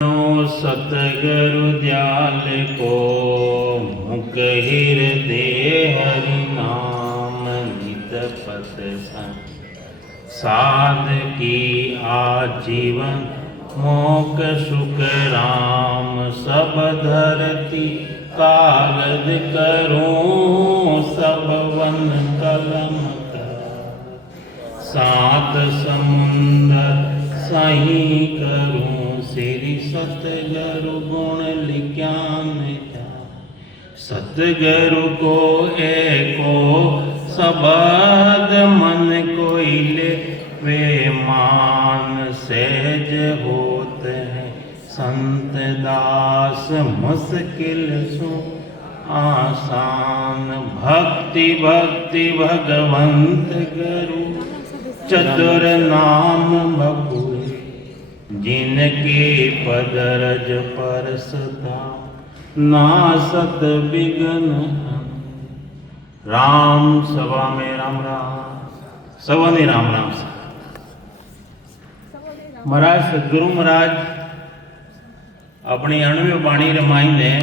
सतगुरु दयाल को मुख हृदय हरि नाम नित पत साध की आजीवन मोक सुख राम सब धरती कागज करूं सब वन कलम सात समुंदर सही करूं श्री सतगुरु गुण लिख्या सतगुरु को एको सबद मन कोई ले वे मान सहज होत है संत दास मुश्किल सु आसान भक्ति भक्ति भगवंत गुरु चतुर नाम बपुर जिनके पदरज पर सदा नासत विघ्न राम सभा में राम सवाने राम महाराज सदगुरु महाराज अपनी अणव्य वाणी रमाई ने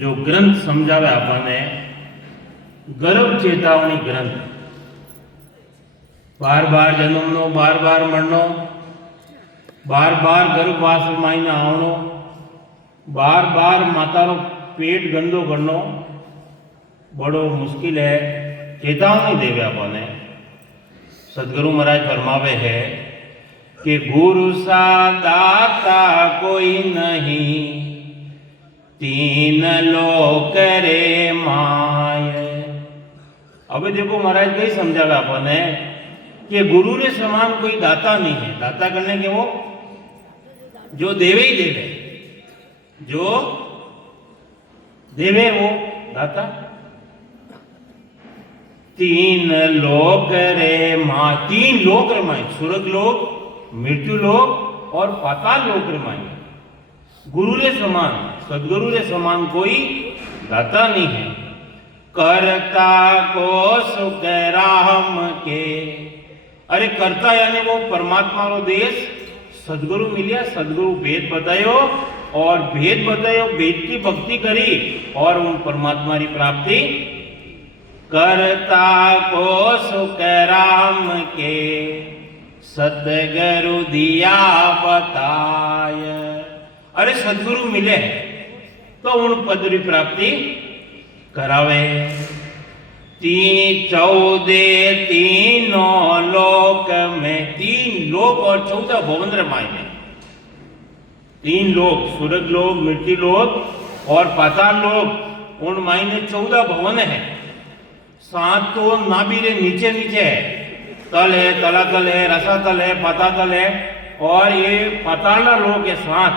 जो ग्रंथ समझावे आपने गर्भ चेतावनी ग्रंथ बार बार जन्मनो बार बार मरनो बार बार गर्भवास माईने आवनो बार बार मातारो पेट गंदो करनो बड़ो मुश्किल है चेतावनी देवे आपने सदगुरु महाराज फरमावे है कि गुरु सा दाता कोई नहीं तीन लोक रे माय। अब देखो महाराज कई समझावे आपने कि गुरु रे समान कोई दाता नहीं है। दाता करने के वो जो देवे ही देवे जो देवे वो दाता। तीन लोक रे मां तीन लोक रमाए स्वर्ग लोक मृत्यु लोक और पाताल लोक रमाए गुरु रे समान सदगुरु रे समान कोई दाता नहीं है। करता को सुख राम के अरे करता यानी वो परमात्मा रो देश सदगुरु मिलिया सदगुरु भेद बतायो और भेद बतायो भेद की भक्ति करी और उन परमात्मा की प्राप्ति करता को सुख राम के सदगुरु दिया बताय। अरे सदगुरु मिले तो उन पद की प्राप्ति करावे। तीनों लोक में तीन लोक और 14 भवन रमाए में तीन लोक स्वर्ग लोक मृत्यु लोक और पाताल लोक उन मायने 14 भवन है। 7 तो नाभिरे नीचे नीचे है तल है तलातल है रसातल है पातातल है और ये पाताल लोक है 7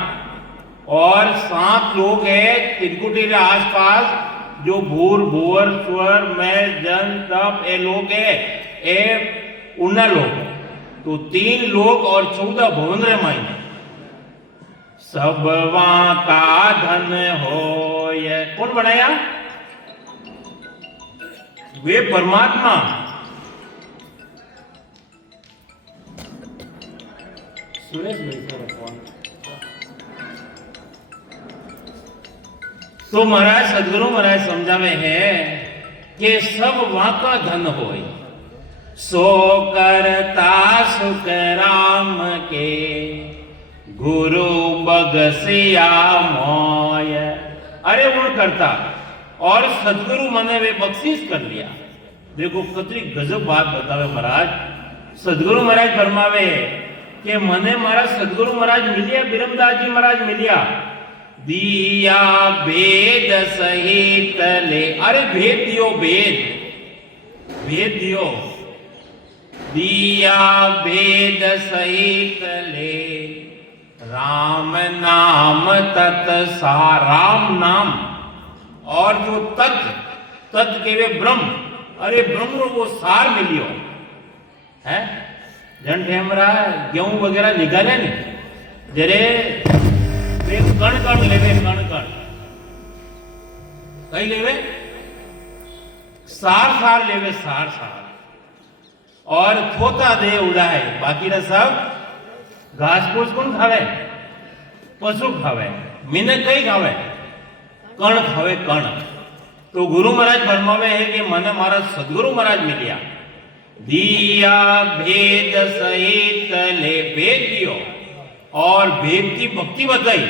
और 7 लोक है त्रिकुटी के आसपास जो भूर भूवर स्वर में जन तप ए लोग है ए उन्ना लोग तो 3 लोग और 14 भवन रे मायने सब वहां का धन हो। कौन बनाया वे परमात्मा। सुरेश भाई कौन तो महाराज सदगुरु महाराज समझावे है कि सब वहां का धन होय सो करता सुख राम के गुरु बगसिया मोय। अरे वो करता और सदगुरु मने वे बख्शीश कर लिया। देखो कितनी गजब बात बतावे महाराज सदगुरु महाराज फरमावे कि मने मारा सदगुरु महाराज मिलिया बिरमदास जी महाराज मिलिया दिया भेद सहित ले। अरे भेद दियो भेद दियो दिया भेद सहित ले राम नाम तत् सा राम नाम और जो तत् के वे ब्रह्म अरे ब्रह्म रो वो सार मिलियो है जन ठेमरा गेहूं वगैरह निकाले ने जरे वे कण कण लेवे कण कई लेवे सार लेवे सार और थोता दे उड़ाए बाकी ना सब घास फूस कौन खावे पशु खावे, मिने कई खावे, कण खावे कण। तो गुरु महाराज फरमावे है कि मने मारा सदगुरु महाराज मिलिया, दिया भेद सहित ले भेद दियो और भेद की भक्ति बताई।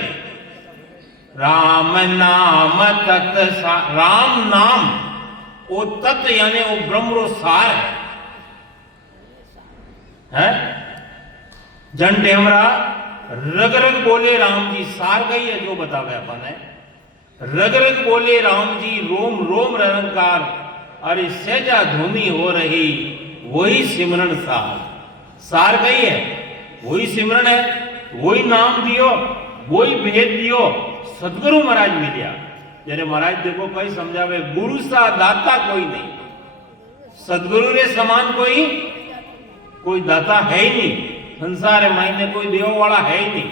राम नाम तत्, राम नाम वो तत्व यानी वो ब्रह्म सार है। जन टेमरा रग रग बोले राम जी, सार गई है जो बतावे अपन है। रग रग बोले राम जी, रोम रोम रंकार, अरे सहजा धूनी हो रही, वही सिमरन सार। सार गई है, वही सिमरन है, वही नाम दियो, वही भेद दियो, सदगुरु महाराज मिलिया। जरे महाराज देखो कई समझावे, गुरु सा दाता कोई नहीं, सदगुरु रे समान कोई दाता है ही नहीं। संसार मायने कोई देव वाला है ही नहीं।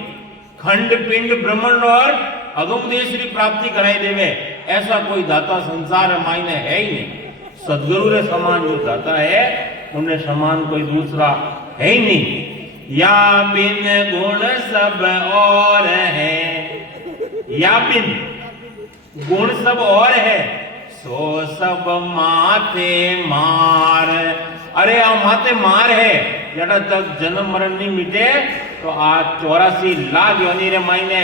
खंड पिंड ब्रह्मांड और अगम देश की प्राप्ति कराई देवे, ऐसा कोई दाता संसार मायने है ही नहीं। सदगुरु रे समान जो दाता है, उन्हें समान कोई दूसरा है ही नहीं। या बिन गुण सब और है, या बिन गुण सब और है, सो सब माथे मार। अरे आ माथे मार है, जड़ा तक जन्म मरण नहीं मिटे तो आज 84 लाख योनि रे महीने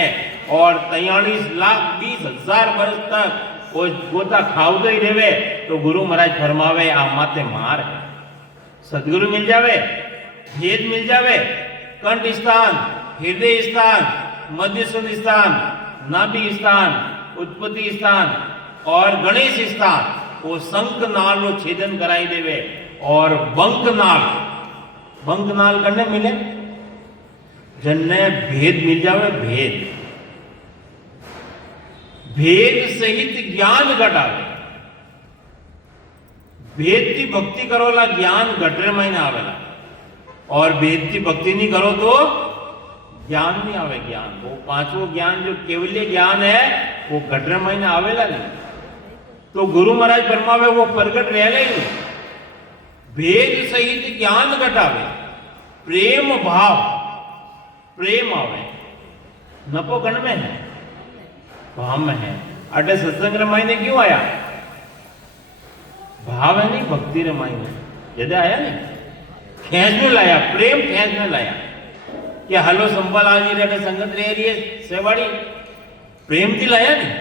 और 43,20,000 वर्ष तक वो गोता खावतो ही रेवे। तो गुरु महाराज फरमावे आ माथे मार है। सदगुरु मिल जावे, भेद मिल जावे, कंठ स्थान, हृदय स्थान, मध्य स्थान, नाभि स्थान, उत्पत्ति स्थान और गणेश स्थान, वो शंख नाल रो छेदन कराई देवे और बंक नाल करने मिले। जन्ने भेद मिल जावे, भेद सहित ज्ञान घटावे। भेद की भक्ति करोला ज्ञान घटरे महीने आवेला, और भेद की भक्ति नहीं करो तो ज्ञान नहीं आवे। ज्ञान वो पांचवों ज्ञान जो केवल्य ज्ञान है वो घटरे महीने आवेला नहीं। तो गुरु महाराज फरमावे वो प्रगट रह नहीं, भेद सहित ज्ञान घटावे, प्रेम भाव, प्रेम आवे। नपो गण में है, भाव में है। अटे सत्संग रमाइने क्यों आया? भाव है नहीं, भक्ति रमाइने जदे आया नहीं, खेचने लाया, प्रेम खेचने लाया। कि हलो संबल आज रे संगत रह रही है सेवाड़ी, प्रेम थी लाया नहीं।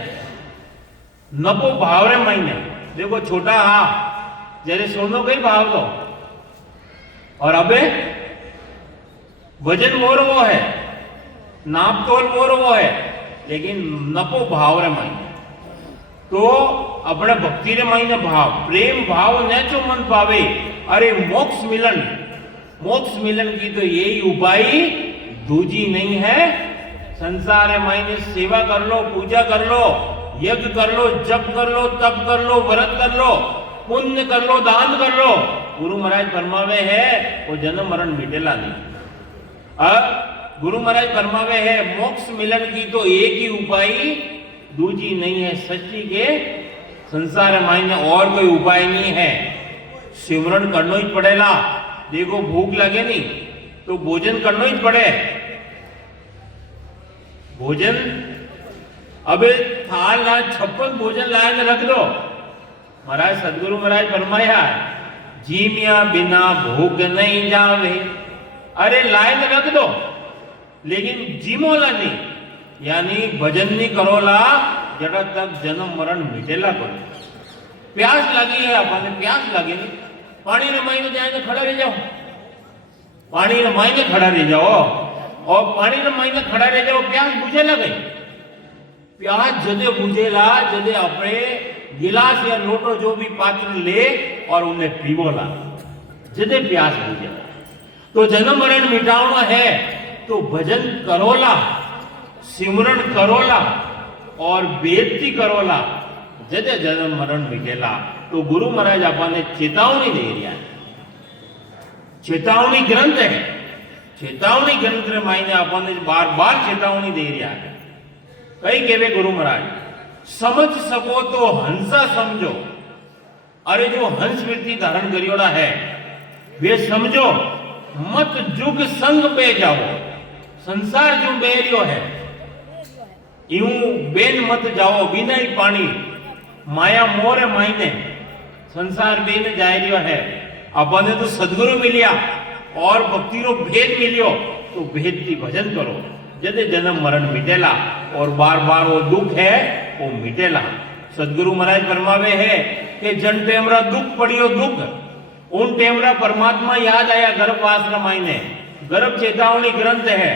नपो भाव रे महीने देखो छोटा हा जरे सोनो कई भाव दो, और अबे वजन वो है, नाप तोल वो है, लेकिन नपो भाव रे महीने। तो अपने भक्ति रे महीने भाव, प्रेम भाव ने जो मन पावे। अरे मोक्ष मिलन की तो यही उपाय दूजी नहीं है। संसार मायने सेवा कर लो, पूजा कर लो, यज्ञ कर लो, जप कर लो, तप कर लो, व्रत कर लो, पुण्य कर लो, दान कर लो। गुरु महाराज फरमावे है वो जन्म मरण मिटेला नहीं। अब गुरु महाराज फरमावे है मोक्ष मिलन की तो एक ही उपाय दूजी नहीं है। सच्ची के संसार मायने और कोई उपाय नहीं है। सिमरन करना ही पड़ेगा। देखो भूख लगे नहीं तो भोजन करना ही पड़े। भोजन अबे थाल ना 56 भोजन लाया के रख दो। महाराज सदगुरु महाराज फरमाया जीमिया बिना भूख नहीं जावे। अरे लाए के रख दो लेकिन जीमोला नहीं, यानी भजन नहीं करोला जड़ा तक जन्म मरण मिटेला को। प्यास लगी है, अपने प्यास लगी नहीं, पानी रे मायने जाए खड़ा रह जाओ, पानी रे मायने खड़ा रह जाओ, और पानी रे मायने खड़ा रह जाओ, प्यास बुझे लगे। प्यास जदे बुझेला जदे अपने गिलास या लोटो जो भी पात्र ले और उन्हें पीवोला, जदे प्यास बुझेला। तो जन्म मरण मिटावना है तो भजन करोला, सिमरन करोला और बेदती करोला, जदे जन्म मरण मिटेला। तो गुरु महाराज अपने चेतावनी दे रहा है। चेतावनी ग्रंथ है, चेतावनी ग्रंथ रे मायने अपने बार बार चेतावनी दे रहा है। कई केवे गुरु महाराज समझ सको तो हंसा समझो। अरे जो हंस वृत्ति धारण करियोड़ा है वे समझो, मत जुग संग पे जाओ। संसार जो बेरियो है यूं बेन मत जाओ बिना ही पानी माया मोर मायने संसार बेन जाय रियो है। अपने तो सदगुरु मिलिया और भक्ति रो भेद मिलियो तो भेद की भजन करो जदे जन्म मरण मिटेला और बार बार वो दुख है वो मिटेला। सदगुरु महाराज फरमावे है कि जन टेमरा दुख पड़ियो दुख उन टेमरा परमात्मा याद आया गर्भवास मायने गर्भ चेतावनी ग्रंथ है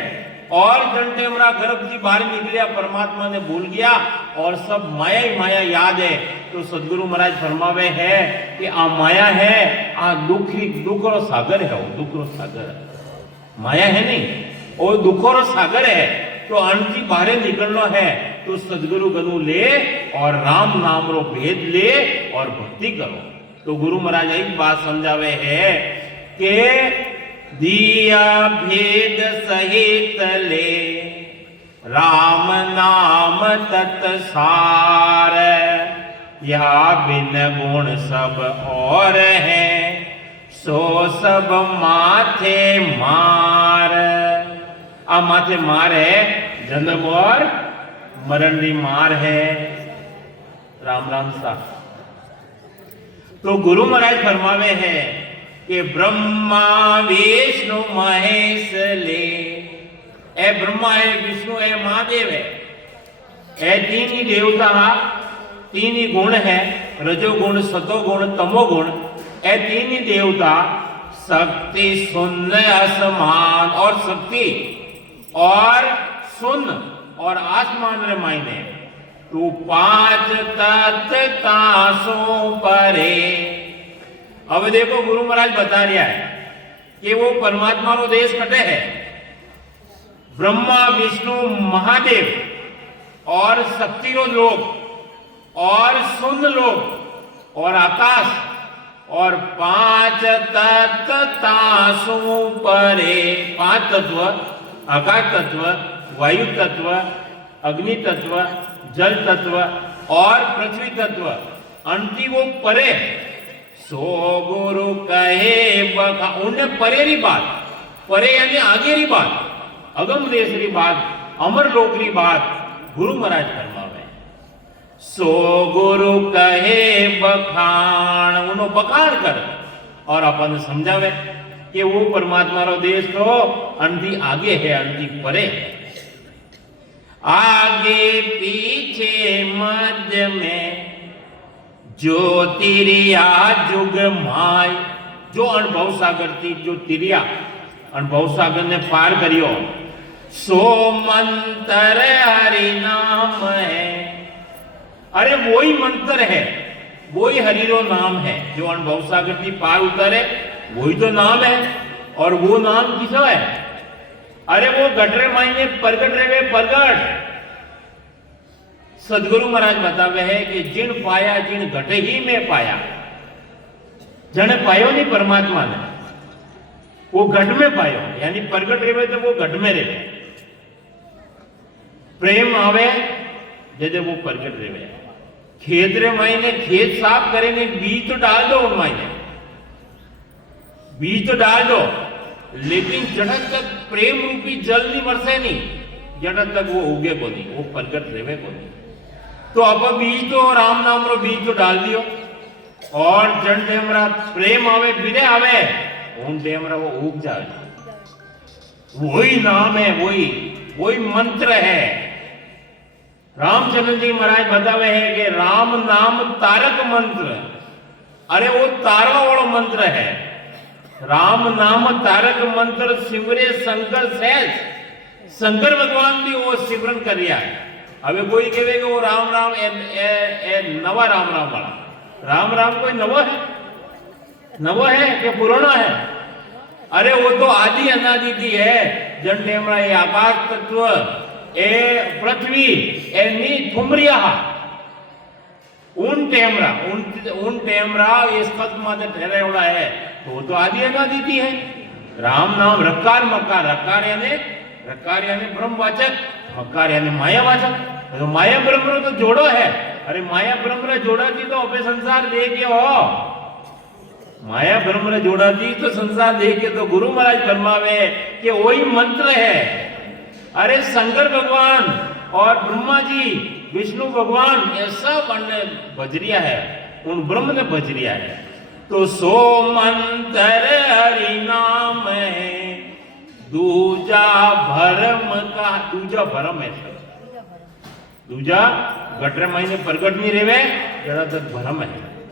और जन टेमरा गर्भ से बाहर निकलिया परमात्मा ने भूल गया और सब माया ही माया याद है। तो सदगुरु महाराज फरमावे है कि आ माया है आ दुख रो सागर है। वो दुख रो सागर माया है नहीं वो दुखो रो सागर है। तो अणथी बाहर निकलना है तो सदगुरु गनु ले और राम नाम रो भेद ले और भक्ति करो। तो गुरु महाराज एक बात समझावे है कि दिया भेद सहित ले राम नाम तत्सार या बिन गुण सब और है सो सब माथे मार। आ माथे मार है जन्म और मरण की मार है। राम राम सा। तो गुरु महाराज फरमावे है कि ब्रह्मा विष्णु महेश ले ए ब्रह्मा है विष्णु है महादेव है ए तीन ही देवता तीन ही गुण है रजोगुण सतोगुण तमोगुण ए तीन ही देवता शक्ति शून्य असमान और शक्ति और शून्य और आसमान रे मायने तू पांच तत्व तासों परे। अब देखो गुरु महाराज बता रहा है कि वो परमात्मा रो देश कटे है ब्रह्मा विष्णु महादेव और शक्ति रो लोक और शून्य लोक और आकाश और पांच तत्व तासों परे। पांच तत्व आकाश तत्व वायु तत्व अग्नि तत्व जल तत्व और पृथ्वी तत्व अंति वो परे सो गुरु कहे बखा उन्हें परे री बात परे यानी आगे री बात अगम देश री बात अमर लोक री बात गुरु महाराज फरमावे। सो गुरु कहे बखान उन्हों बखान कर और अपन समझावे कि वो परमात्मा रो देश तो अंधी आगे है अंधी परे है। आगे पीछे मध्य में जो तिरिया जुग माय जो अनुभव सागर थी जो तिरिया अनुभव सागर ने पार करियो सो मंत्र हरि नाम है। अरे वही मंत्र है वही हरिरो नाम है जो अनुभव सागर थी पार उतरे वही तो नाम है। और वो नाम किसो है? अरे वो गटरे मायने प्रगट रहे प्रगट। सदगुरु महाराज बतावे है कि जिन पाया जिन घटे ही में पाया जने पायो नहीं परमात्मा ने वो घट में पायो यानी प्रगट रहे तो वो घट में रहे। प्रेम आवे जदे वो प्रगट रहे। खेत रे मायने खेत साफ करेंगे बीज तो डाल दो उन मायने बीज तो डाल दो लेकिन जड़ तक प्रेम रूपी जल नहीं बरसे नहीं जड़ तक वो उगे को नहीं वो प्रगट रहे को नहीं। तो अब बीज तो राम नाम रो बीज तो डाल दियो और जन टेमरा प्रेम आवे बिरे आवे उन टेमरा वो उग जाए। वही नाम है वही मंत्र है। रामचंद्र जी महाराज बतावे है कि राम नाम तारक मंत्र। अरे वो तारवा वाला मंत्र है। राम नाम तारक मंत्र शिवरे शंकर सहज शंकर भगवान भी वो सिमरन कर रहा है। હવે કોઈ કહેવે કે वो राम राम ए नवा राम राम वाला राम कोई नवो है कि पुराना है? अरे वो तो आदि अनादि थी है। जन टेमरा ये आकाश तत्व ए पृथ्वी ए नी थुमरिया उन टेमरा इस कद माते ठहरे वाला है तो तो आदि अनादि थी है। राम नाम रकार मकार रकार यानी ब्रह्मवाचक मकार यानी मायावाचक। तो माया ब्रह्म तो जोड़ो है। अरे माया ब्रह्म जोड़ा थी तो अपने संसार देखे हो माया ब्रह्म जोड़ा थी तो संसार देखे। तो गुरु महाराज फरमावे कि वही मंत्र है। अरे शंकर भगवान और ब्रह्मा जी, विष्णु भगवान, ये सब अन्य भजरिया है, उन ब्रह्म ने भजरिया है। तो सो मंतर हरि नाम है, दूजा भरम का, दूजा भरम है, दूजा गटर महीने प्रगट नहीं रेवे, जरा तक भरम है।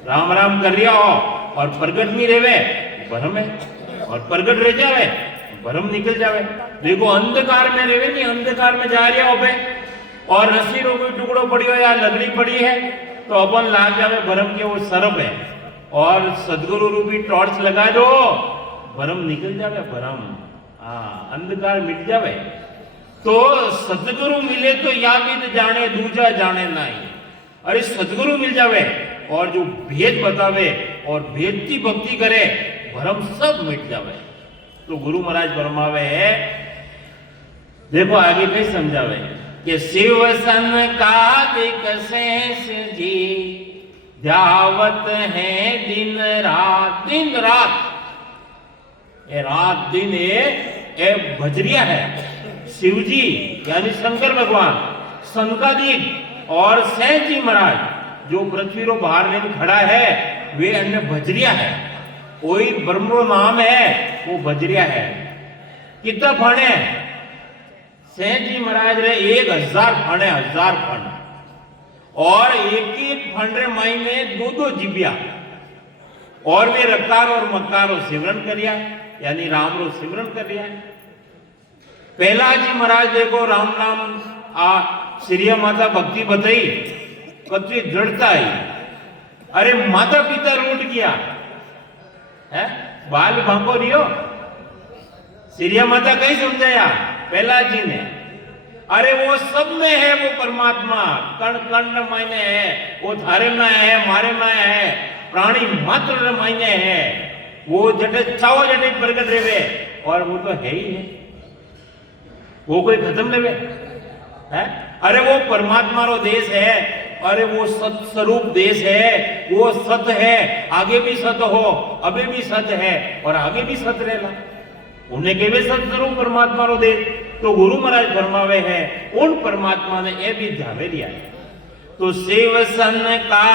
राम राम कर रिया हो और प्रगट नहीं रेवे, भरम है, और प्रगट रह जावे, भरम निकल जावे। देखो अंधकार में रेवे नहीं, अंधकार में जा रहा हो बे, और रस्सी रो कोई टुकड़ो पड़ी हो या लकड़ी पड़ी है तो अपन लाग जावे भरम के, वो सरप है, और सदगुरु रूपी टॉर्च लगा दो, भरम निकल जावे, भरम, हाँ, अंधकार मिट जावे। तो सदगुरु मिले तो या विद जाने, दूजा जाने नहीं। अरे सदगुरु मिल जावे और जो भेद बतावे और भेद की भक्ति करे, भरम सब मिट जावे। तो गुरु महाराज फरमावे है, देखो आगे कई समझावे कि शिव सन का शेष जी, जावत है दिन रात, दिन रात, ये रात दिन ये भजरिया है। शिव जी यानी शंकर भगवान, सनकादिक और सैन जी महाराज जो पृथ्वी रो बाहर लेने खड़ा है, वे अन्य भजरिया है। कोई ब्रह्मो नाम है, वो भजरिया है। कितना फण है? सैन जी महाराज रे 1000 फण है, 1000 फण, और एक एक फण रे महीने 2-2 जिबिया, और वे रकार और मकार रो सिमरन करिया, यानी राम रो सिमरन कर रिया है। पहला जी महाराज देखो राम नाम श्री माता भक्ति बताई, कतरी दृढ़ता आई। अरे माता पिता रूठ गया है, बाल भांगो रियो, श्री माता कहीं समझाया पहला जी ने। अरे वो सब में है, वो परमात्मा कण कण मायने है, वो थारे में है, मारे में है, प्राणी मात्र मायने है, वो जटे चाहो जटे प्रगट रेवे, और वो तो है ही है, वो कोई खत्म नहीं है। अरे वो परमात्मा रो देश है, अरे वो सत स्वरूप देश है, वो सत है, आगे भी सत हो, अभी भी सत है, और आगे भी सत रहेगा। उन्हें केवे सत स्वरूप परमात्मा रो देश। तो गुरु महाराज फरमावे है, उन परमात्मा ने ये भी ध्यावे दिया है। तो शिव सन का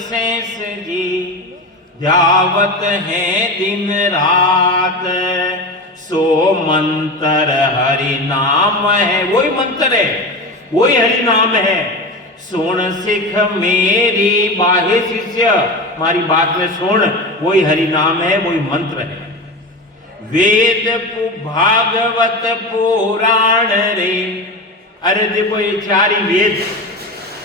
शेष जी, जावत है दिन रात, सो मंत्र हरि नाम है, वही मंत्र है, वही हरि नाम है। सुन सिख मेरी बाहे शिष्य, हमारी बात में सुन, वही हरि नाम है, वही मंत्र है। वेद भागवत पुराण रे, अरे देखो ये 4 ही वेद,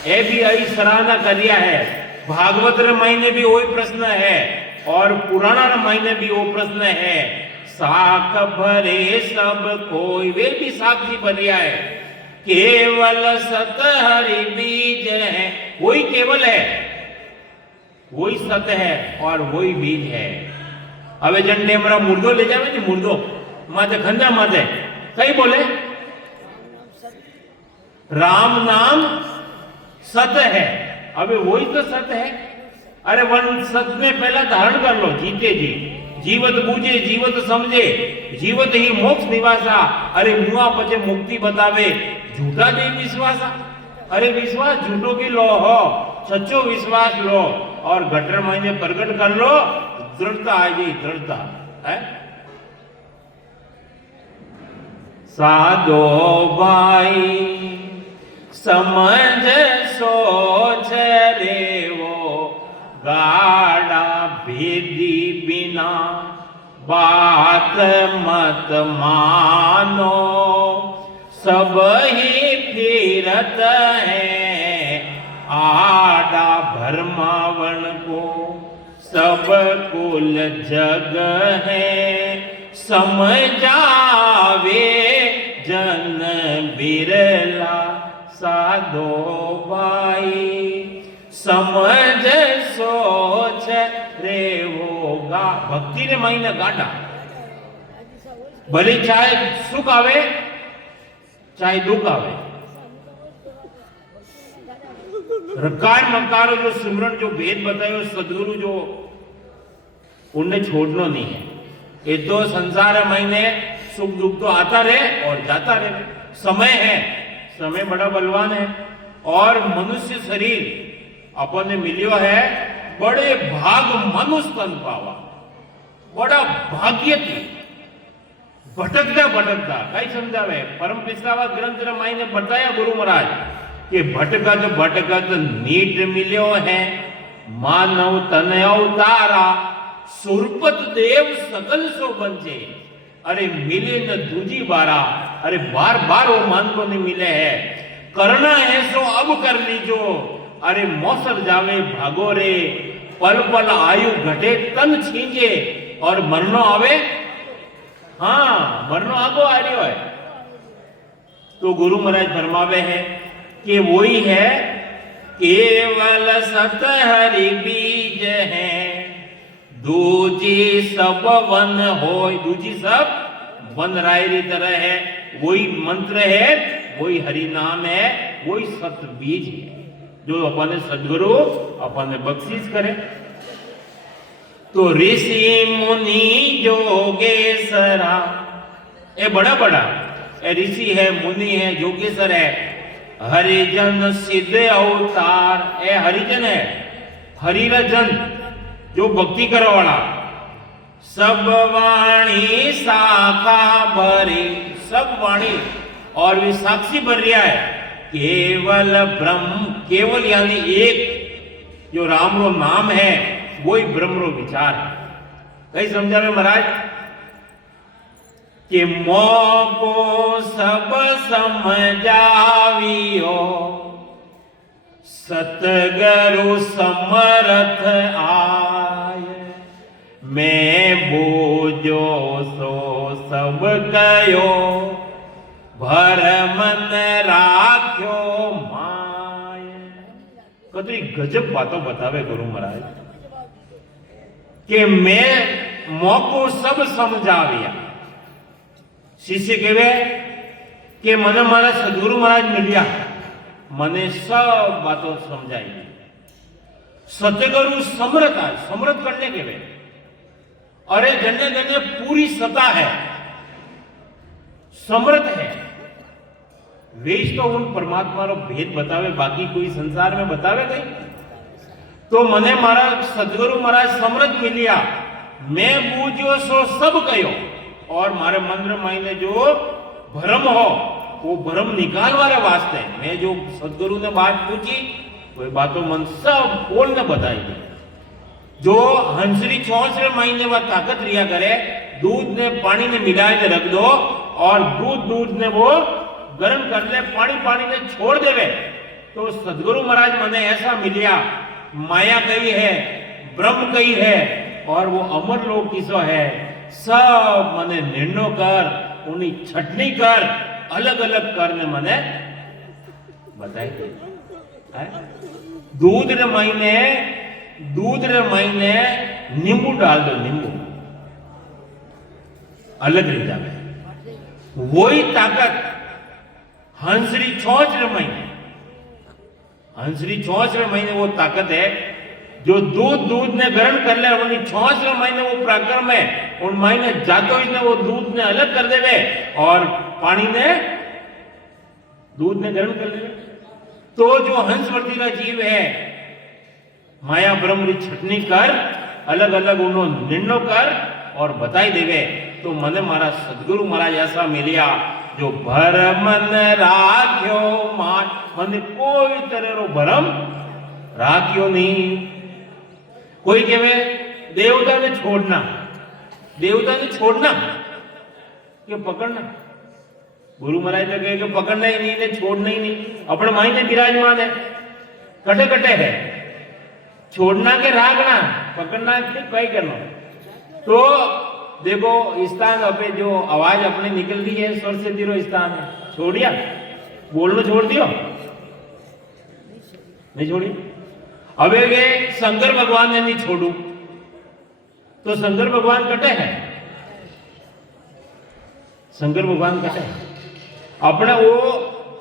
ये भी आई सराहना करिया है। भागवत रे महीने भी वही प्रश्न है, और पुराण रे महीने भी वो प्रश्न है। साख भरे सब कोई, वे भी साक्षी भरिया है। केवल सत हरि बीज है, वही केवल है, वही सत है और वही बीज है। હવે જંડે હમણાં મુર્દો લઈ જાવે ને, મુર્દો માથે ખંજા માથે કઈ બોલે? राम नाम सत है। अबे वही तो सत है। अरे वन सत में पहला धारण कर लो, जीते जी, जीवत बूझे जीवत समझे, जीवत ही मोक्ष निवासा। अरे मुआ पचे मुक्ति बतावे, झूठा दे विश्वासा। अरे विश्वास झूठो की लो हो, सच्चो विश्वास लो, और घटर महीने प्रकट कर लो, दृढ़ता आ गई, दृढ़ता है। साधो भाई समझ सोच रे वो, गाड़ा भेदी बिना बात मत मानो। सब ही फिरत है आड़ा भरमावन को, सब कुल जग है समझावे जन बिरला। साधो भाई समझ सोच रे होगा। भक्ति ने महीने गाढ़ा, भले चाहे सुख आवे चाहे दुख आवे, रकार मकारो जो सिमरन जो भेद बतायो सदगुरु जो, उन्हें छोड़ना नहीं है। ये तो संसार महीने सुख दुख तो आता रहे और जाता रहे, समय है, समय बड़ा बलवान है और मनुष्य शरीर अपन ने मिलियो है बड़े भाग मनुष्य तन पावा बड़ा भाग्य थी भटकता भटकता कई समझावे परम पिछलावा ग्रंथ रामायण ने बताया गुरु महाराज कि भटकत भटकत नीट मिल्यो है मानव तन अवतारा सुरपत देव सकल सो बंचे अरे मिले न दूजी बारा अरे बार बार वो मान को नहीं मिले है करना है सो अब कर लीजो अरे मौसर जावे भागो रे पल पल आयु घटे तन छींजे और मरनो आवे हाँ मरनो आगो आ रही है। तो गुरु महाराज फरमावे है कि वही है केवल सत हरि बीज है दूजी सब वन हो दूजी सब वन राय री तरह है वही मंत्र है वही हरि नाम है वही सत बीज है जो अपन सदगुरु अपन बख्शीश करे। तो ऋषि मुनि जोगेश्वरा ये बड़ा बड़ा ऋषि है मुनि है जोगेश्वर है हरिजन सिद्ध अवतार ए हरिजन है हरिजन जो भक्ति करो वाला सब वाणी शाखा भरी सब वाणी और भी साक्षी भर रहा है केवल ब्रह्म केवल यानी एक जो राम रो नाम है वही ब्रह्म रो विचार है। कई समझावे महाराज कि मोको सब समझावियो सतगुरु समर्थ आय मैं बूझो सो सब कयो भरमन राख्यो माय। कतरी गजब बातों बतावे गुरु महाराज कि मैं मोको सब समझाविया शिष्य कहे कि मने मारा सदगुरु महाराज मिलिया मने सब बातों समझाई सतगुरु समर्थ है समर्थ करने के वे अरे जन्ने जन्ने पूरी सत्ता है समर्थ है वेश तो उन परमात्मा रो भेद बतावे बाकी कोई संसार में बतावे नहीं। तो मने मारा सदगुरु महाराज समृद्ध मिलिया मैं बूझो सो सब कयो और मारे मंत्र मायने जो भ्रम हो वो भ्रम निकाल वाले वास्ते मैं जो सदगुरु ने बात पूछी वो बातों मन सब खोल ने बताई दी। जो हंसरी 64 महीने बाद ताकत रिया करे दूध ने पानी ने मिलाए के रख दो और दूध ने वो गर्म कर ले पानी ने छोड़ देवे। तो सदगुरु महाराज मने ऐसा मिलिया माया कही है ब्रह्म कही है और वो अमर लोक किसो है सब मने निर्णय कर उन्हीं छटनी कर अलग अलग करने मने बताई दूध रे महीने नींबू डाल दो नींबू अलग रह जावे वही ताकत हंसरी 64 महीने वो ताकत है जो दूध ने ग्रहण कर ले और 64 महीने वो पराक्रम है उन महीने जातो इसने वो दूध ने अलग कर देवे और पानी ने दूध ने ग्रहण कर ले। तो जो हंसवर्ती का जीव है माया ब्रह्म री छटनी कर अलग अलग उन्होंने निर्णय कर और बताई देवे। तो मने मारा सदगुरु महाराज ऐसा मिलिया जो भरमन राख्यो मान मन कोई तरह रो भरम राख्यो नहीं। कोई कहे देवता ने छोड़ना कि पकड़ना गुरु महाराज ने कहे कि पकड़ना ही नहीं ने छोड़ना ही नहीं अपने माई ने विराजमान है कटे कटे है छोड़ना के रागना पकड़ना नहीं कई करना। तो देखो स्थान अपने जो आवाज अपने निकल रही है स्वर से दिरो स्थान है छोड़िया बोलना छोड़ दियो नहीं छोड़ी। अब ये शंकर भगवान ने नहीं छोड़ू तो शंकर भगवान कटे हैं शंकर भगवान कटे अपने वो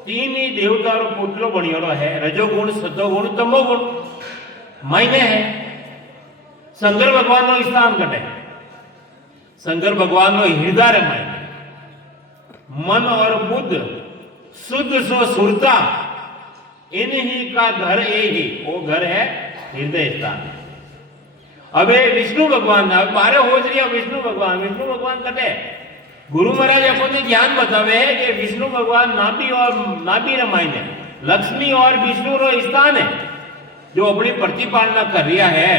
तीन ही देवता रो पुतलो बनियोरो है रजोगुण सतोगुण तमोगुण मायने है शंकर भगवान नो स्थान कटे शंकर भगवान नो हृदय मायने मन और बुद्ध शुद्ध सो सुरता इन्हीं का घर ए ही, वो घर है हृदय स्थान। अब विष्णु भगवान बारे हो रही विष्णु भगवान कटे गुरु महाराज अपने ज्ञान बतावे कि विष्णु भगवान नाभि रमायने लक्ष्मी और विष्णु रो स्थान है जो अपनी प्रतिपालना कर रहा है।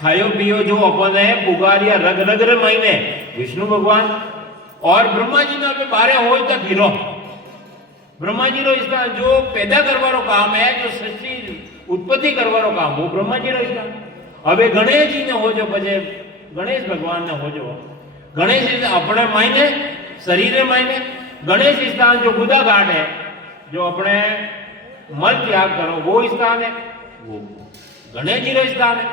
खायो पियो जो अपने पुगारिया रग रग रमायने विष्णु भगवान और ब्रह्मा जी ना बारे हो तक हीरो ब्रह्मा जी रो स्थान जो पैदा करवानो काम है, जो सृष्टि उत्पत्ति करवानो काम वो ब्रह्मा जी रो स्थान। હવે ગણેશજીને હોજો પછી ગણેશ ભગવાનને હોજો ગણેશ अपने मायने शरीर मायने गणेश स्थान जो गुदा घाट है जो अपने मल त्याग करो वो स्थान है, वो गणेश जी रो स्थान है।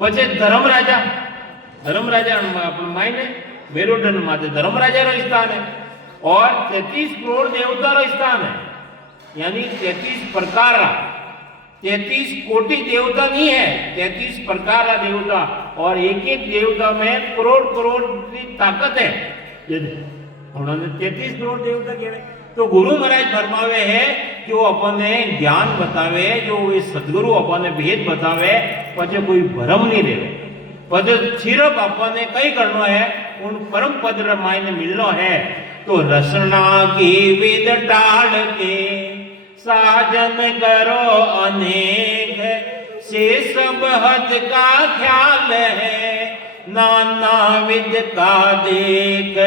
पछे धर्मराजा अपने मायने मेरुदंड माते धर्मराजा रो स्थान है और 33 करोड़ देवता रो स्थान है, यानी 33 प्रकार 33 कोटि देवता नहीं है, 33 प्रकार का देवता और एक एक देवता में करोड़ करोड़ की ताकत है। उन्होंने 33 करोड़ देवता कहे तो गुरु महाराज फरमावे है जो अपने ज्ञान बतावे, जो ये सदगुरु अपने भेद बतावे, पछे कोई भरम नहीं रहे, पछे सिर्फ अपने कई करना है उन परम पद मायने मिलना है। तो रसना की विद टाल के साजन करो अनेक से सब हद का ख्याल है, नाना विद का देख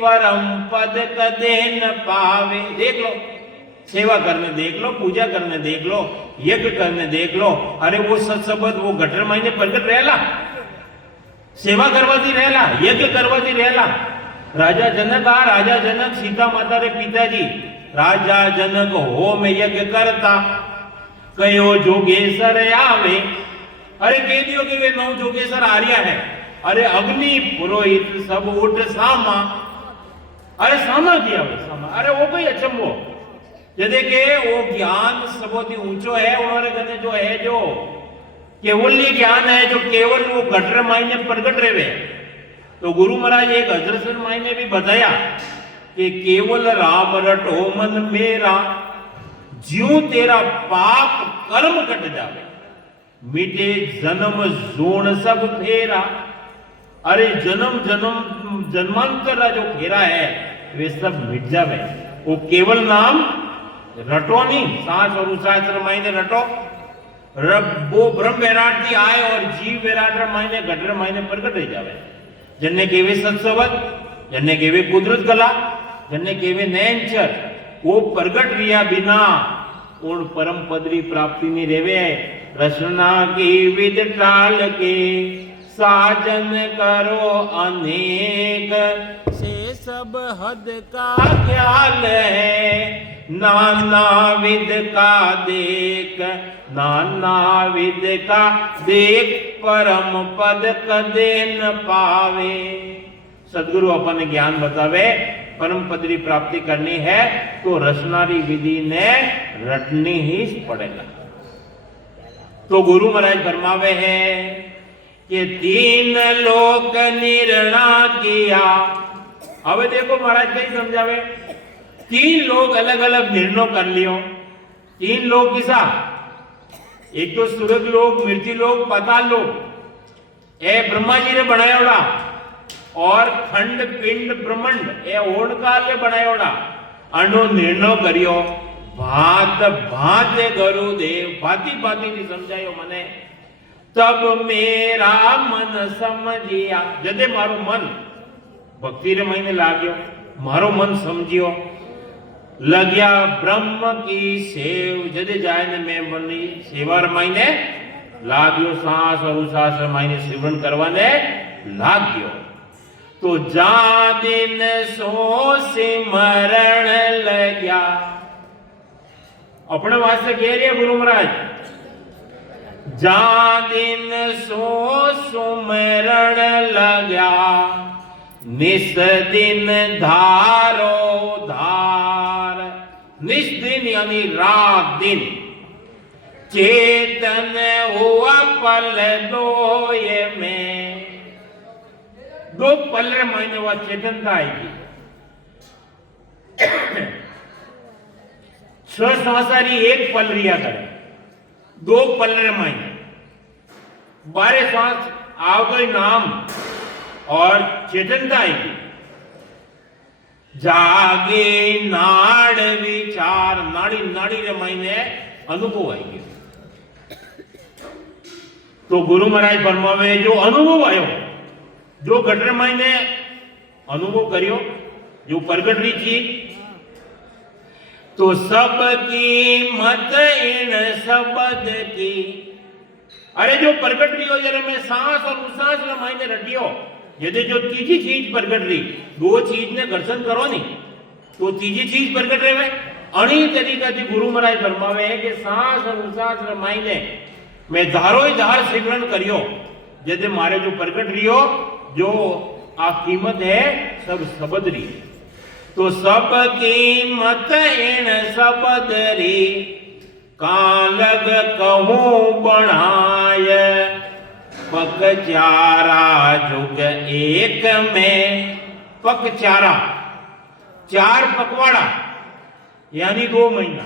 परम पद कदे न पावे। देख लो, सेवा करने देख लो, पूजा करने देख लो, यज्ञ करने देख लो, अरे वो सत्सबद वो गटर महीने प्रगट रहेला, सेवा करवाती रहेला, यज्ञ करवाती रहेला। राजा जनक सीता माता रे पिताजी राजा जनक होम यज्ञ करता कयो जोगेश्वर आवे। अरे कह दियो कि वे 9 जोगेश्वर आर्या है। अरे अग्नि पुरोहित सब उठ सामा, अरे सामा किया सामा, अरे वो कोई अचंबो जैसे कि वो ज्ञान सबोती ऊंचो है, उन्होंने कहते जो है जो केवल ज्ञान है जो केवल वो घटर मायने प्रगट रहे। तो गुरु महाराज एक हजरत मायने भी बताया कि केवल राम रटो मन मेरा, ज्यों तेरा पाप कर्म कट जावे, मिटे जन्म जोन सब फेरा। अरे जन्मांतर जो फेरा है वे सब मिट जावे। वो केवल नाम रटो नहीं, सांस और उच्छ्वास मायने रटो, वो ब्रह्म वैराट थी आए और जीव वैराट मायने घटर मायने प्रगट रह जावे। जन्ने केवे सत्सवत, जन्ने केवे कुदरत कला, जन्ने केवे नयनचर, वो प्रगट रिया बिना उन परम पदरी प्राप्ति नहीं रेवे। रचना की विद टाल के साजन करो अनेक से सब हद का ख्याल है, नाना विद का देख परम पद कदे न पावे। सदगुरु अपन ज्ञान बतावे, परम पदरी प्राप्ति करनी है तो रचनारी विधि ने रटनी ही पड़ेगा। तो गुरु महाराज फरमावे है कि 3 लोक निर्णा किया। अब देखो महाराज कहीं समझावे, 3 लोग अलग अलग निर्णय कर लियो। 3 लोग किसा, एक तो स्वर्ग लोक, मृत्यु लोक, पाताल लोक ए ब्रह्मा जी ने बनायोड़ा और खंड पिंड ब्रह्मांड ए ओणकाल ने बनायोड़ा। अनु निर्णय करियो भात भात गुरुदेव भांति भांति ने समझायो मने। तब मेरा मन समझिया, जदे मारो मन भक्ति रे महीने लाग्यो, मारो मन समझियो, लग्या ब्रह्म की सेव, जदे जाए ने मैं बनी सेवा रमाईने लाग्यो, सांस और उच्छ्वास रमाईने सेवन करवाने लाग्यो। तो जा दिन सो सिमरण लग्या। अपने वास्ते कह रहे गुरु महाराज, जा दिन सो सुमरण लग्या, निस दिन धारो धार। निस दिन यानी रात दिन, चेतन हुआ पल दोये में, 2 पल महीने वह चेतनता आएगी। छ सांसारी एक पल रिया करे, दो पल रे मायने बारे सांस आवतो नाम और चेतनता आएगी। जागे नाड़ विचार, नाड़ी नाड़ी रे मायने अनुभव आएगी। तो गुरु महाराज फरमावे जो अनुभव आयो, जो घटरे मायने अनुभव करियो, जो प्रगट रही चीज, तो सबकी मत इन शब्द की। अरे जो प्रगट रही हो जरा मैं सांस और उसास रे मायने रटियो, यदि जो तीजी चीज प्रगट रही, दो चीज ने घर्षण करो नहीं तो तीजी चीज प्रगट रहे। अणी तरीका थी गुरु महाराज फरमावे है कि सांस और उसास रे मायने मैं धारो ही धार सिमरन करियो, यदि मारे जो प्रगट रहियो, जो आ कीमत है सब शब्द री। तो सब कीमत इन शब्द री, कालग कहूं बढ़ाय, पक चारा जुग एक में। पक चारा, चार पकवाड़ा यानी 2 महीना।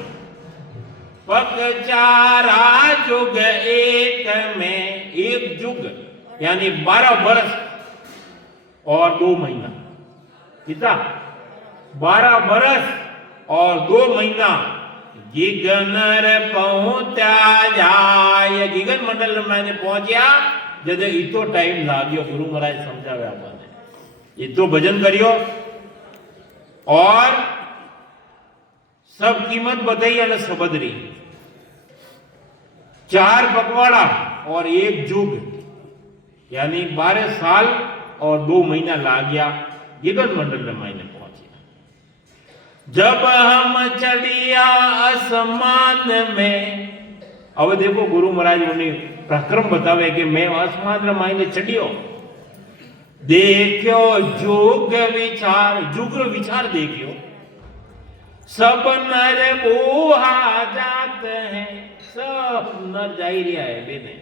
पक चारा जुग एक में, एक जुग यानी 12 बरस और 2 महीना। कितना? 12 बरस और 2 महीना। गिगनर पहुंचा जाए, गिगन मंडल में मैंने पहुंचा जब इतो टाइम लागियो। गुरु महाराज समझावे आपने, इतो भजन करियो और सब कीमत बताई और शब्द री। 4 पकवाड़ा और 1 जुग यानी 12 साल और 2 महीना लाग गया गिगन मंडल में मैंने पहुंचे। जब हम चढ़िया आसमान में, अब देखो गुरु महाराज उन्हें प्रक्रम बतावे कि मैं आसमान रे मायने चढ़ियो, देखियो जुग विचार, जुग विचार देखियो। सब नर बूहा जात हैं, सब नर जाई रिया है बेने।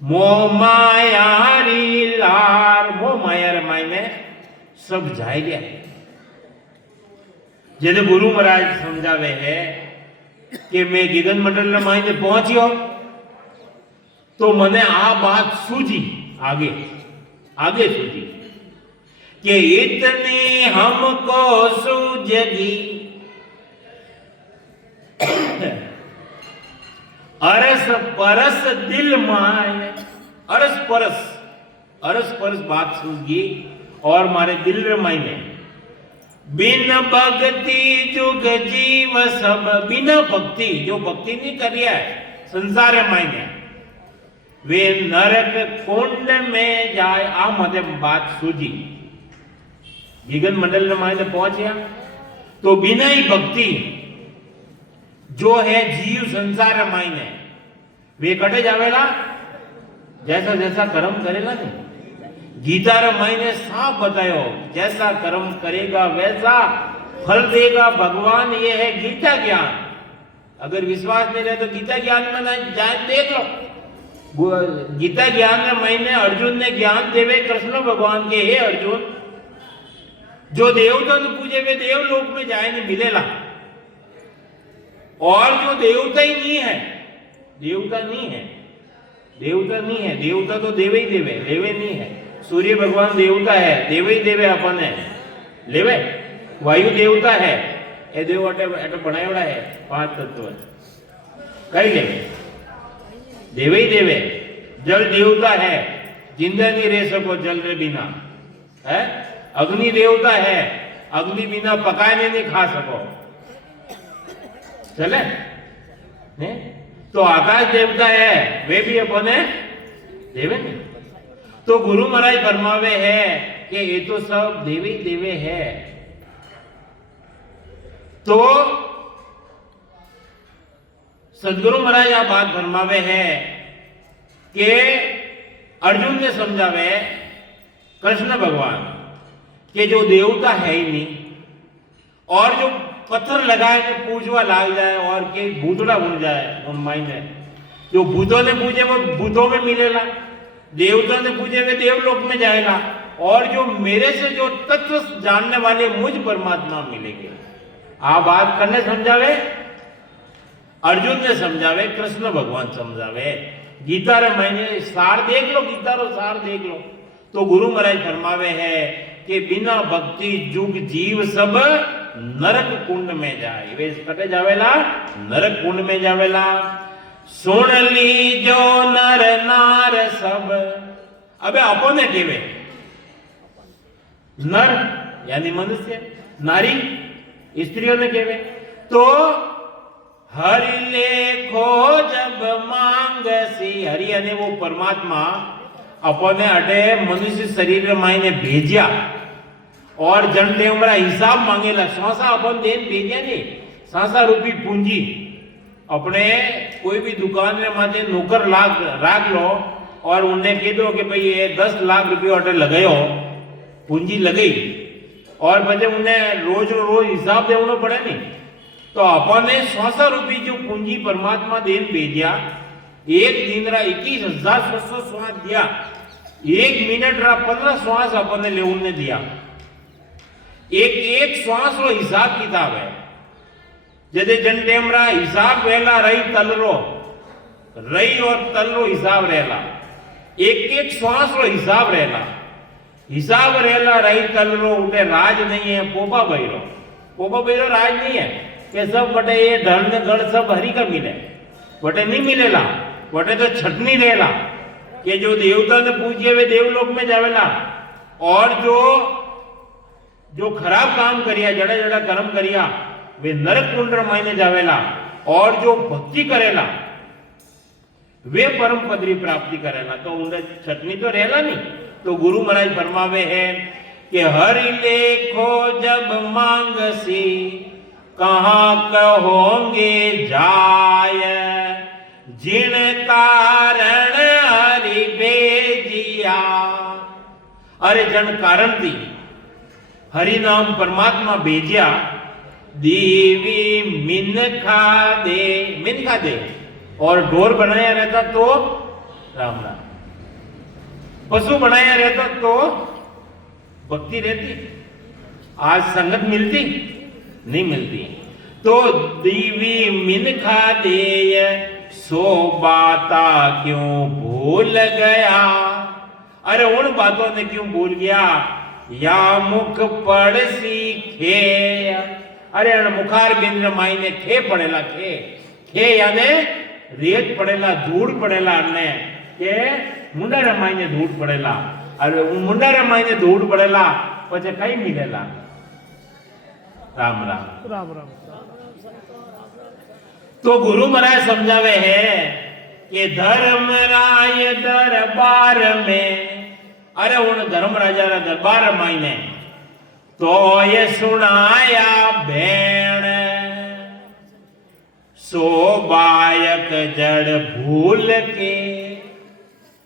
मोह माया री लार, मोह माया रे मायने सब जाई रिया है। जैसे गुरु महाराज समझावे है कि मैं गिगन मंडल रे मायने पहुंचियो तो मने आ बात सूझी, आगे आगे सूझी कि इतनी हमको सूझगी, अरस परस दिल माय। अरस परस बात सूझगी और मारे दिल रे मायने। बिन भक्ति जुग जीव सब, बिना भक्ति, जो भक्ति नहीं करिया है संसार मायने, वे नरक कुंड में जाए। आ मते बात सूझी, गिगन मंडल में मायने पहुंचा तो बिना ही भक्ति जो है जीव संसार मायने वे कटे जावेला, जैसा जैसा कर्म करेगा नहीं। गीता रे मायने साफ बतायो, जैसा कर्म करेगा वैसा फल देगा भगवान। ये है गीता ज्ञान। अगर विश्वास नहीं रहे तो गीता ज्ञान में जाए देख लो। गीता ज्ञान रे मायने अर्जुन ने ज्ञान देवे कृष्ण भगवान के, हे अर्जुन जो देवता ने पूजे वे देवलोक में जाए नहीं मिलेला, और जो देवता ही नहीं है, देवता नहीं है, देवता नहीं है, देवता तो देवे ही देवे, लेवे नहीं है। सूर्य भगवान देवता है, देवे ही देवे अपन है, लेवे। वायु देवता है, ए देव एट बनायोड़ा है 5 तत्व, कई लेवे, देवे ही देवे। जल देवता है, जिंदा नहीं रह सको जल रे बिना, है। अग्नि देवता है, अग्नि बिना पकाने नहीं खा सको, चले ने? तो आकाश देवता है, वे भी अपन है, देवे नहीं। तो गुरु महाराज फरमावे है कि ये तो सब देवे ही देवे है। तो सदगुरु महाराज आ बात फरमावे है कि अर्जुन ने समझावे कृष्ण भगवान कि जो देवता है ही नहीं, और जो पत्थर लगाए तो पूजवा लाग जाए और के भूतड़ा बन जाए उन मायने, जो भूतों ने पूजे वो भूतों में मिलेला, देवता ने पूजे वे देवलोक में जाएगा। और जो मेरे से जो तत्व जानने वाले मुझ परमात्मा मिलेंगे। आ बात करने समझावे, अर्जुन ने समझावे, कृष्ण भगवान समझावे। गीता रे मैंने सार देख लो, गीता रो सार देख लो तो गुरु महाराज फरमावे है कि बिना भक्ति जुग जीव सब नरक कुंड में जाए। वे कटे जावेला, नरक कुंड में जावेला। सुन ली जो नर नार सब, अबे अपने केवे नर यानी मनुष्य, नारी स्त्रियों ने केवे तो हरि लेखो जब मांग सी, हरि यानी वो परमात्मा अपने अटे मनुष्य शरीर मायने भेजिया और जन ते हमारा हिसाब मांगेला। सांसा अपन देन भेजिया नहीं, सांसा रूपी पूंजी अपने कोई भी दुकान में माथे नौकर राख लो और उन्हें कह दो कि भाई ये 10 लाख रुपये अटे लगायो, पूंजी लगी और बचे उन्हें रोज रोज हिसाब देना पड़े नहीं। तो अपने 100 रुपये जो पूंजी परमात्मा देन भेजिया, एक दिन रा 21,600 श्वास दिया, एक मिनट रा 15 श्वास अपने लेवन ने दिया। एक श्वास रो हिसाब किताब है। जदे जन टेम रा हिसाब रहला रही तलरो, रही और तलरो हिसाब रहला, एक श्वास रो हिसाब रहला, हिसाब रहला रही तलरो। उठे राज नहीं है पोपा भैरो, पोपा भैरो राज नहीं है कि सब बटे ये धन गढ़ सब हरि का मिले, बटे नहीं मिलेला। बटे तो छटनी रहेला कि जो देवता ने पूजे वे देवलोक में जावेला और जो खराब काम करिया, जड़ा जड़ा कर्म करिया वे नरक कुंड मायने जावेला और जो भक्ति करेला वे परम पदरी प्राप्ति करेला। तो उन्हें छटनी तो रहेला नहीं। तो गुरु महाराज फरमावे है कि हरि लेखो जब मांग सी, कहां कहोगे जाय, जिन कारण हरि भेजिया। अरे जन कारण थी हरि नाम परमात्मा भेजिया, देवी मिनखा दे और ढोर बनाया रहता तो राम राम, पशु बनाया रहता तो भक्ति रहती। आज संगत मिलती नहीं मिलती। तो देवी मिनखा दे सो बाता क्यों भूल गया। अरे उन बातों ने क्यों भूल गया। या मुख पड़ सीखे, अरे मुखार बिंद्र मायने खे पड़ेला, खे याने रेत पड़ेला, धूड़ पड़ेला, अन्ने के मुंडा रमाईने धूड़ पड़ेला। अरे मुंडा रमाईने धूड़ पड़ेला पछे कई मिलेला। राम राम राम राम। तो गुरु महाराज समझावे है कि धर्मराय दरबार में, अरे उन धर्म राजा रा दरबार मायने तो ये सुनाया भेण, सो बायक जड़ भूल के।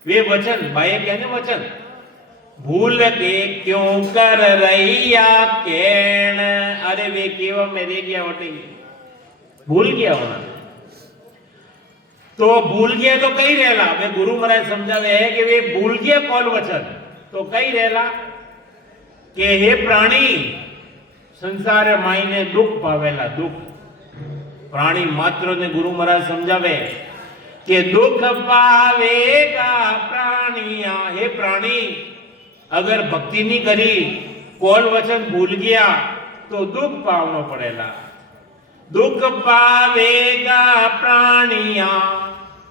वे वचन, बायक यानी वचन, भूल के क्यों कर रैया केण। अरे वे केवा में रह गया, वटे भूल गया होना। तो भूल गया तो कई रहला। वे गुरु महाराज समझावे है कि वे भूल गया कौन वचन तो कई रहला कि हे प्राणी संसार मायने दुख पावेला, दुख प्राणी मात्र ने गुरु महाराज समझावे कि दुख पावेगा प्राणिया। हे प्राणी अगर भक्ति नहीं करी, कौन वचन भूल गया तो दुख पावनो पड़ेला। दुख पावेगा प्राणिया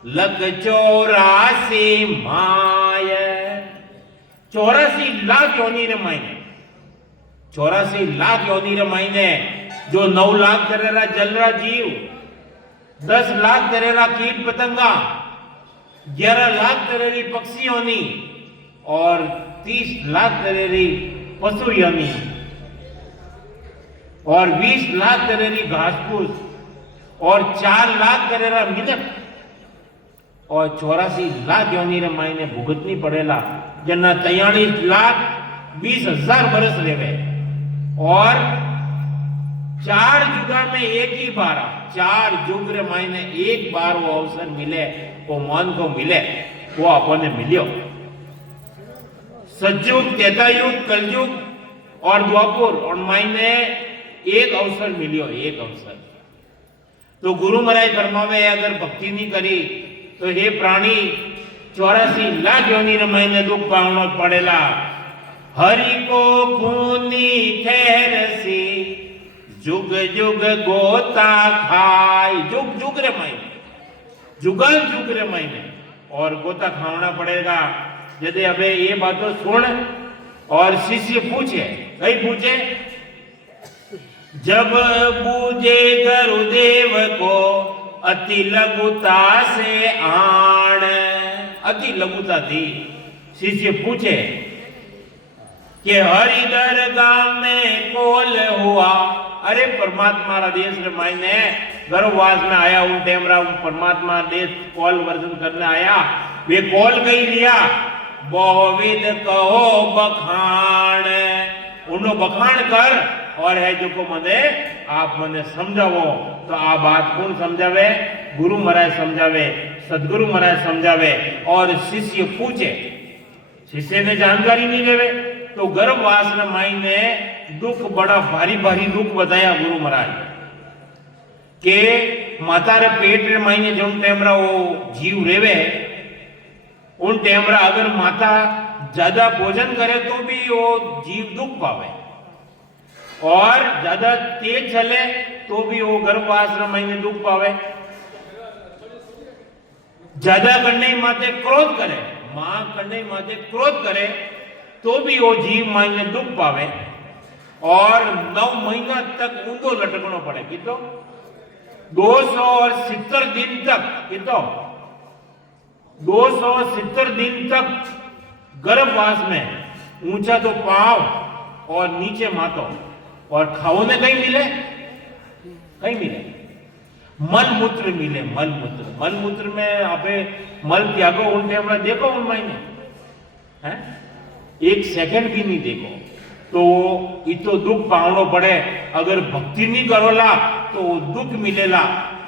लग 84 माय। 84 लाख योनि रे मायने, 84 लाख योनि रे मायने जो 9 लाख करेला जलरा जीव, 10 लाख करेला कीट पतंगा, 11 लाख करेली पक्षी योनि और 30 लाख करेली पशु योनि और 20 लाख करेली घास फूस और 4 लाख करेला मिलक और 84 लाख योनि रे मायने भुगतनी पड़ेला। जना 43 लाख 20,000 बरस लेवे और 4 जुगा में एक ही बार, 4 जुग रे मायने एक बार वो अवसर मिले, वो मन को मिले, वो अपने मिलियो। सतयुग, त्रेता युग, कलयुग और द्वापुर और मायने एक अवसर मिलियो, एक अवसर। तो गुरु महाराज फरमावे अगर भक्ति नहीं करी तो हे प्राणी 84 लाख योनि महीने दुख पावनो पड़ेला। हरि को खूनी ठहरसी जुग जुग गोता खाय, जुग जुग रे महीने, जुगल जुग रे महीने और गोता खावना पड़ेगा। यदि अबे ये बातों सुन और शिष्य पूछे, कई पूछे, जब पूजे गुरुदेव को अति लघुता से आण, अति लघुता थी। शिष्य पूछे कि हरिदर गांव में कोल हुआ, अरे परमात्मा रा देश रे मायने गर्भवास में आया उन टेमरा परमात्मा देश कॉल वर्जन करने आया, वे कॉल कही लिया, बहुविध कहो बखान, उन्हों बखान कर और है जो को मने आप मने समझावो। तो आ बात कौन समझावे? गुरु महाराज समझावे, सदगुरु महाराज समझावे। और शिष्य पूछे, शिष्य ने जानकारी नहीं लेवे तो गर्भवास में मायने दुख बड़ा भारी भारी दुख बताया गुरु महाराज के माता रे पेट रे मायने जो टेमरा वो जीव रेवे उन टेमरा अगर माता ज्यादा भोजन करे तो भी वो जीव दुख पावे और ज्यादा तेज चले तो भी वो गर्भवास रे मायने दुख पावे। ज्यादा करने माते क्रोध करे, मां करने माते क्रोध करे तो भी वो जीव मायने दुख पावे और 9 महीना तक ऊंधो लटकनो पड़े। कितो 270 दिन तक, कितो 270 दिन तक गर्भवास में ऊंचा तो पांव और नीचे माथो और खाओ ने कहीं मिले, कहीं मिले, मल मूत्र मिले, मल मूत्र। मल मूत्र में आपे मल त्यागो उनने हमरा देखो उन महीने हैं, एक सेकंड भी नहीं देखो तो इतो दुख पावनो पड़े। अगर भक्ति नहीं करोला तो दुख मिलेला,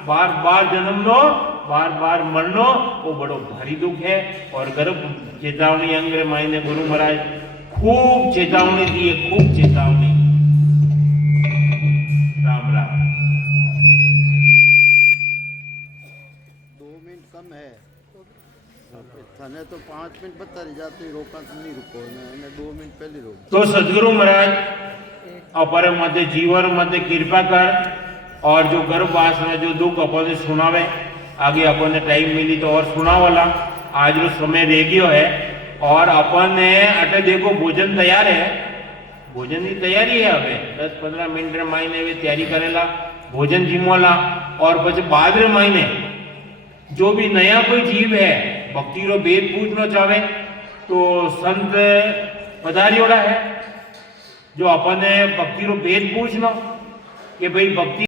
बार बार जन्म नो, बार बार मरनो, वो बड़ो भारी दुख है। और गर्भ चेतावनी अंग्रे मायने गुरु महाराज खूब चेतावनी दिए, खूब चेतावनी। राम राम। 2 मिनट कम है थाने तो 5 मिनट बता रही जाती, रोका तो नहीं रुको, मैंने 2 मिनट पहले रोक। तो सदगुरु महाराज अपने मध्य जीवन मध्य कृपा कर और जो गर्भवास में जो दुख अपने सुनावे, आगे अपने टाइम मिली तो और सुनावाला। आज जो समय रह गयो है और अपने अटे देखो भोजन तैयार है, भोजन की तैयारी है। अबे 10-15 मिनट रे महीने वे तैयारी करेला, भोजन जिमोला और પછી बाद रे महीने जो भी नया कोई जीव है भक्ति रो भेद पूछना चाहे तो संत पधारियोड़ा है जो अपने भक्ति रो भेद पूछना कि भाई भक्ति